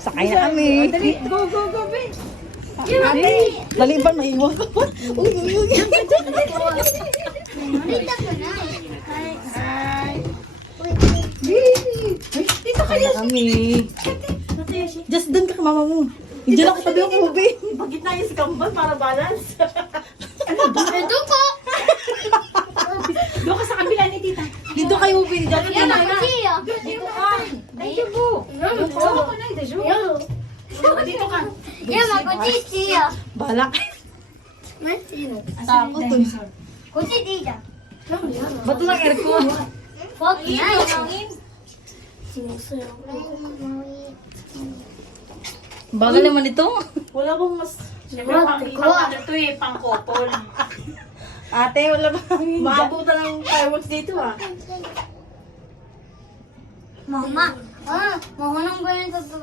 Sakay na kami. Dali, go, go, go, be. Ate, laliban, maiwan ka pa. Uy, uy, uy. Dito kayo. Kami. Just doon ka, mama mo. Hindi lang katabi ako, Ubi. Bagit na yung si Kambal para balance. Ito po. Doon ka sa kabila ni tita. Dito kayo, Ubi. Dito Yan na. ako siya. Dito ka. Thank you po. Oo, ako na, ito. Dito ka. Yan ako siya. Balak. Sino? Takot to. Kunti dito. Ba't lang aircon? Fuck na. Bagal naman ito. Wala bang mas... Siyempre, pang ito eh, pang couple. Ate, wala ba? Maabutan ng fireworks dito ah. Mama. Mahunong ba yun sa